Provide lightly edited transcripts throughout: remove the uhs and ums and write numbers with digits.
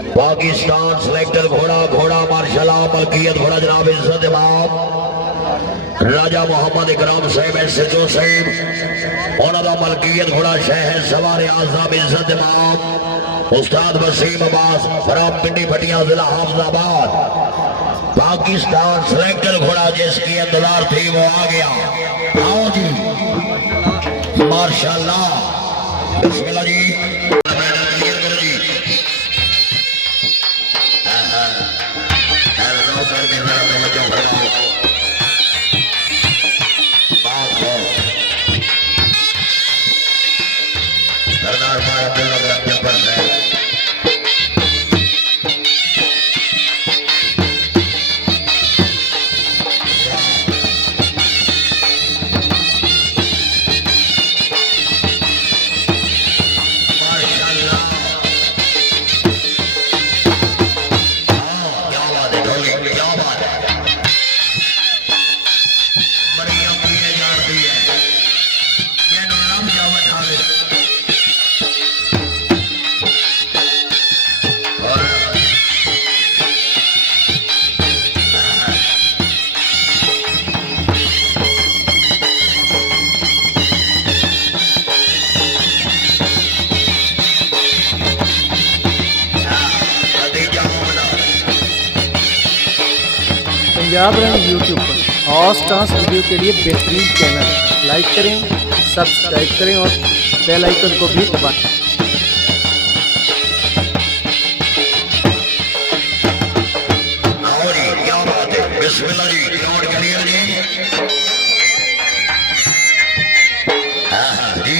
Pakistan selector घोड़ा घोड़ा martial मलकियत घोड़ा जनाब इज्जत इमाम राजा मोहम्मद इकराम साहब ऐसे जो साहब उन्होंने मलकियत घोड़ा शहर सवार आजम इज्जत इमाम उस्ताद वसीम अब्बास फराम पिंडी भटिया जिला हाफिजाबाद। पाकिस्तान सिलेक्टर घोड़ा जिसकी इंतजार थी वो आ गया। आओ जी माशाल्लाह बिस्मिल्लाह जी। पंजाब रंग यूट्यूब पर और डांस वीडियो के लिए बेहतरीन चैनल है। लाइक करें, सब्सक्राइब करें और बेल आइकन को भी दबाएं। बिस्मिल्लाह जी ग्राउंड क्लियर जी। जी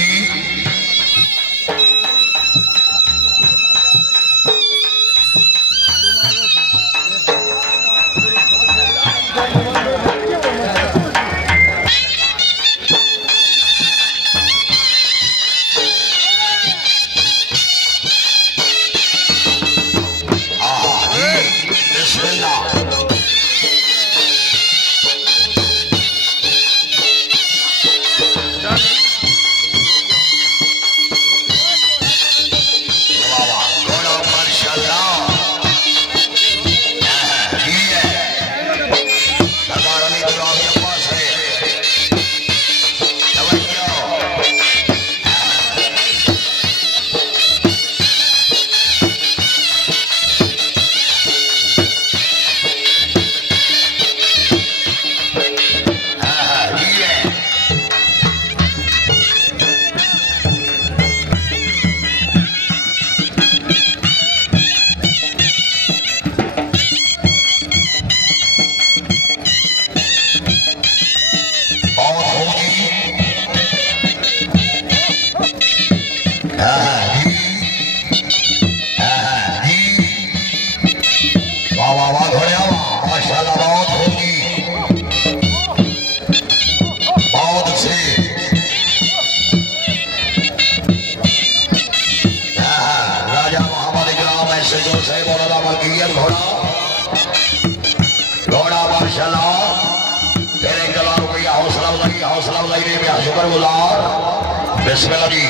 बिस्मिल्लाह जी।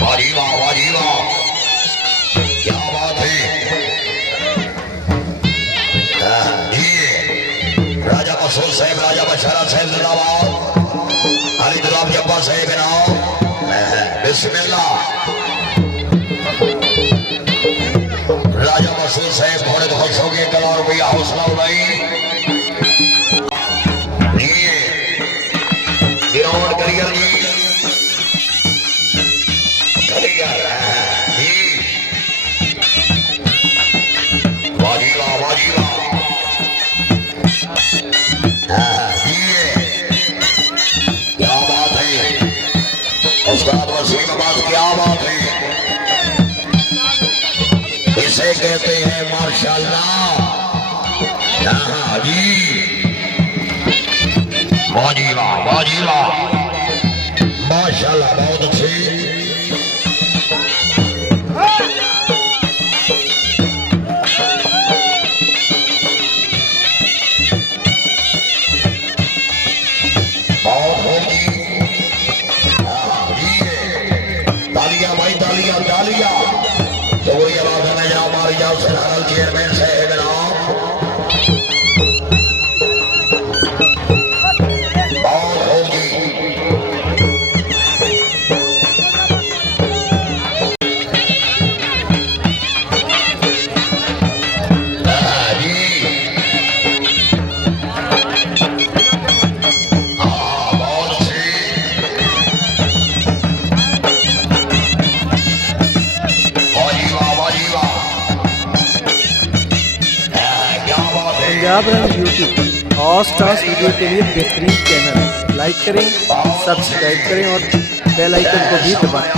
वाह जी वाह क्या बात है। राजा मसूद साहब राजा बशारा साहब जिंदाबाद। अली गुलाब जब्बार साहब नाम बिस्मिल्लाह। राजा मसूद साहब थोड़े खुश हो गए। कला रुपया हौसला उड़ाई ग्राउंड करियर जी। क्या बात है उस्ताद वसीम अब्बास क्या बात है। इसे कहते हैं माशाल्लाह। जी वाह जी वाह माशाल्लाह बहुत अच्छी। तालियां भाई तालियां तालियां। तो पूरी आवाज में जनाब हमारी जान से हरल चेयरमैन साहब जनाब बहुत होगी पंजाब रंग यूट्यूब पर और स्टार्स वीडियो के लिए बेहतरीन चैनल है। लाइक करें, सब्सक्राइब करें और बेल आइकन को भी दबाएं।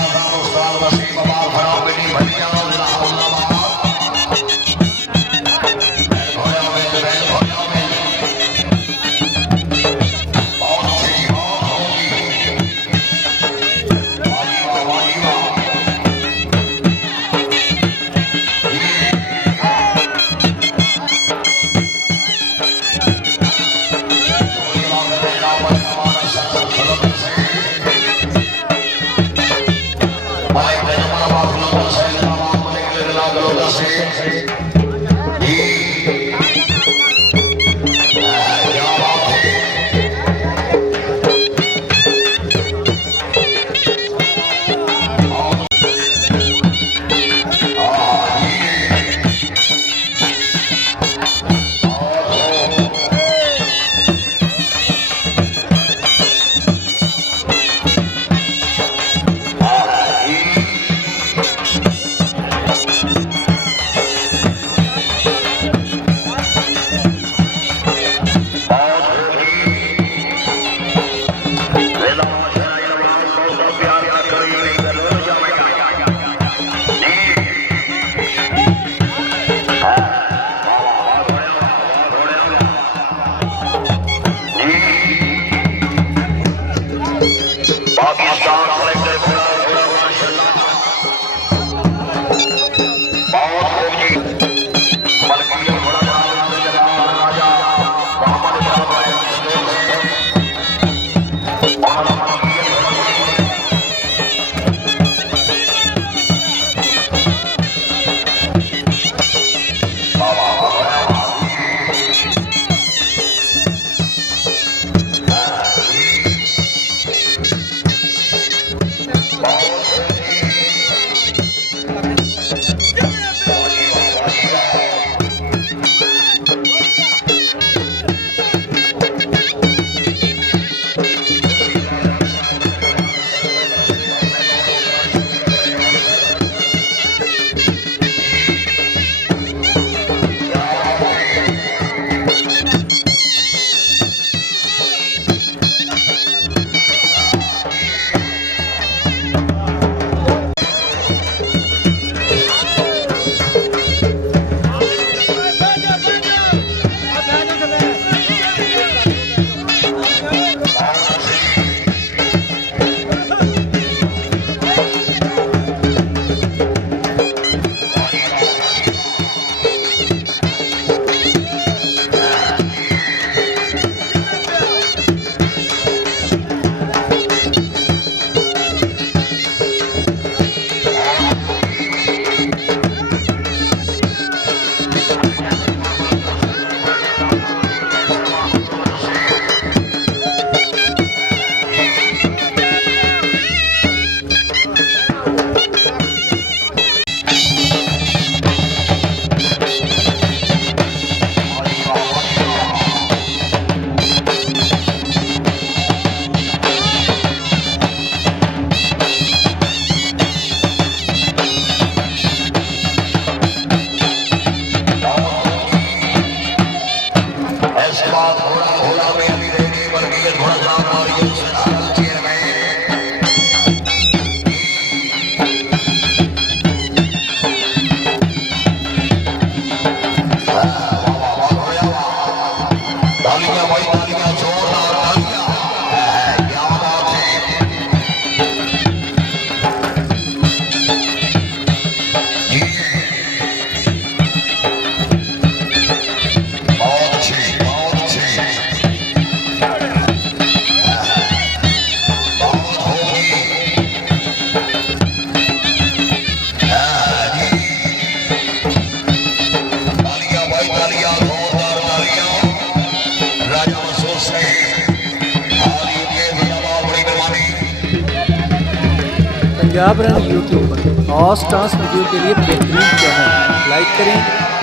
पंजाब रन यूट्यूब पर और स्टार्स वीडियो के लिए बेहतरीन चैनल लाइक करें,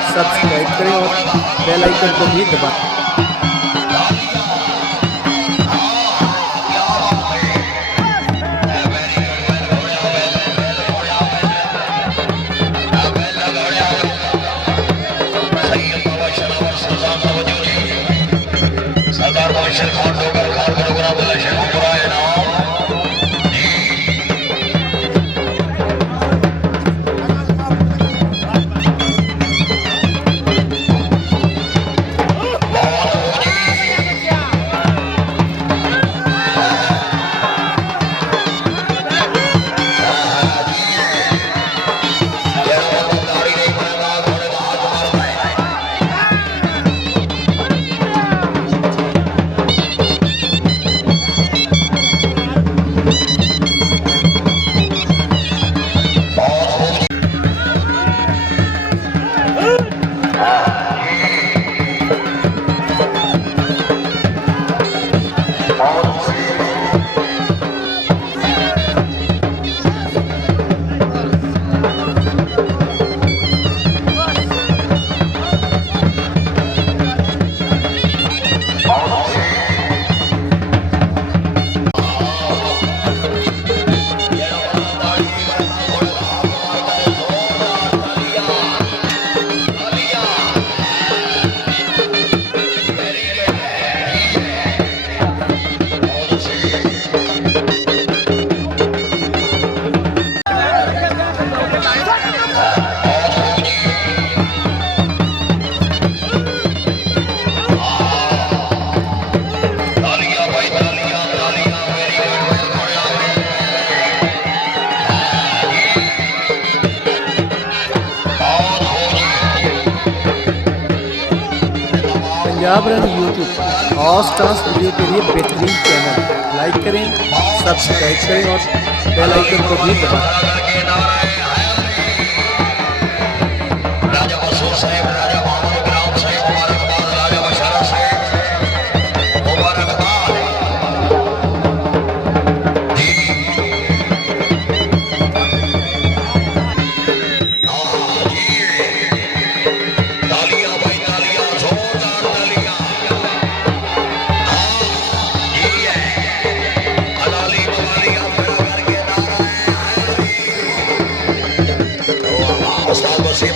सब्सक्राइब करें और बेल आइकन को भी दबाएं। सरदार बादशाह खान डोगर खान प्रोग्राम वाला शेख बुराए ना पंजाब रन यूट्यूब और स्टार्स वीडियो के लिए बेहतरीन चैनल लाइक करें, सब्सक्राइब करें और बेल आइकन को भी दबाएं। राजा बसो साहेब राजा मोहम्मद ग्राम साहेब मुबारकबाद राजा बशारा साहेब मुबारकबाद तालियां भाई तालियां जोरदार तालियां जी है अलाली बवालियां बराबर के नारा है उस्ताद वसीम